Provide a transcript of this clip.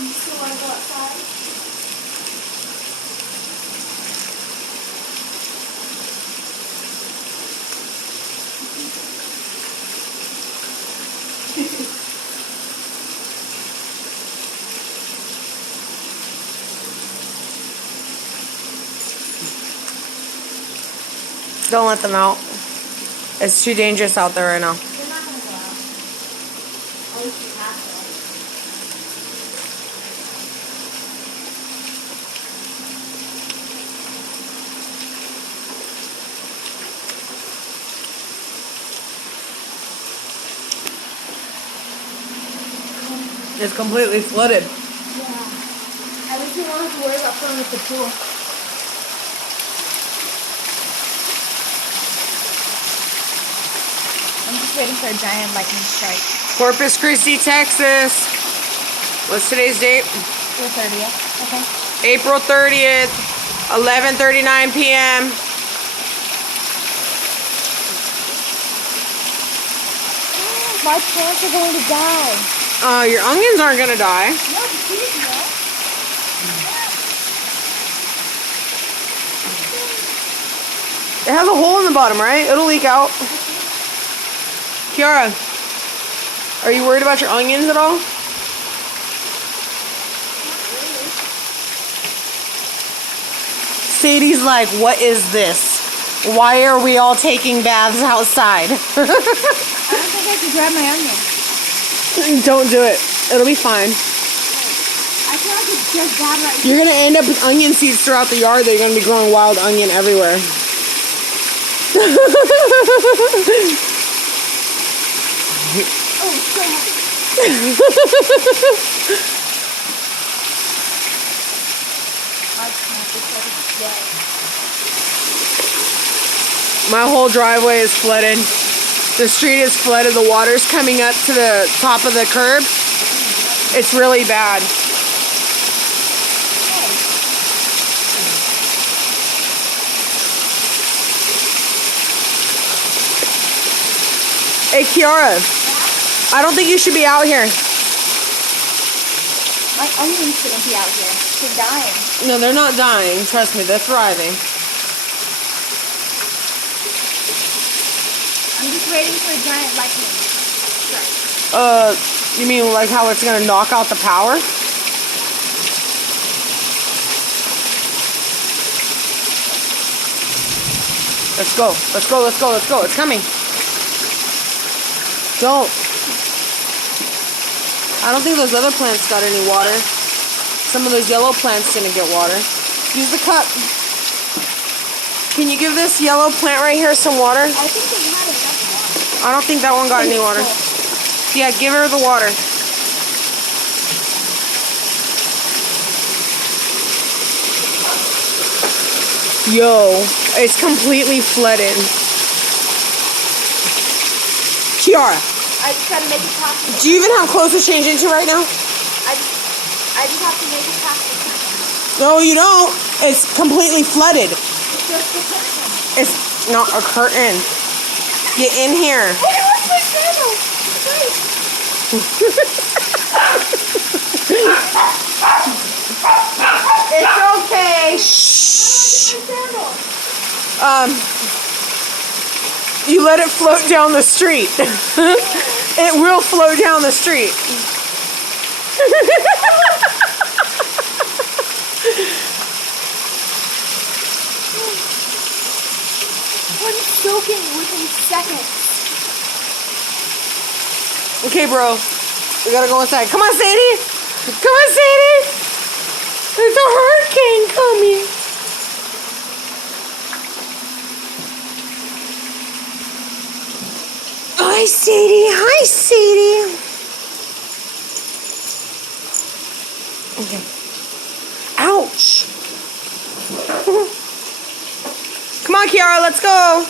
You still want to go outside? Don't let them out. It's too dangerous out there right now. They're not going to go out. At least you have to. It's completely flooded. Yeah. At least you won't have to worry about filling up the pool. I'm just waiting for a giant lightning strike. Corpus Christi, Texas. What's today's date? The 30th. Okay. April 30th, 11:39 p.m. My plants are going to die. Your onions aren't gonna die. No, the trees will. It has a hole in the bottom, right? It'll leak out. Kiara, are you worried about your onions at all? Sadie's like, what is this? Why are we all taking baths outside? I don't think I can grab my onion. Don't do it. It'll be fine. I feel like it's just bad right now. You're going to end up with onion seeds throughout the yard. They're going to be growing wild onion everywhere. Oh, crap. My whole driveway is flooded. The street is flooded. The water's coming up to the top of the curb. It's really bad. Hey, Kiara, I don't think you should be out here. My onions shouldn't be out here. They're dying. No, they're not dying. Trust me, they're thriving. I'm just waiting for a giant lightning strike. You mean like how it's gonna knock out the power? Let's go. Let's go. Let's go. Let's go. It's coming. Don't. I don't think those other plants got any water. Some of those yellow plants didn't get water. Use the cup. Can you give this yellow plant right here some water? I think they had enough water. I don't think that one got any water. Yeah, give her the water. Yo, it's completely flooded. Kiara, I just gotta make it past. do you even have clothes to change into right now? I just have to make it past the curtain. No, you don't. It's completely flooded. It's just the curtain. It's not a curtain. Get in here. Oh, I lost my sandal. Wait. It's okay. Shh. You let it float down the street. It will float down the street. I'm soaking within seconds. Okay, bro. We gotta go inside. Come on, Sadie. Come on, Sadie. There's a hurricane coming. Hi, Sadie. Hi, Sadie. Okay. Ouch. Come on, Kiara. Let's go.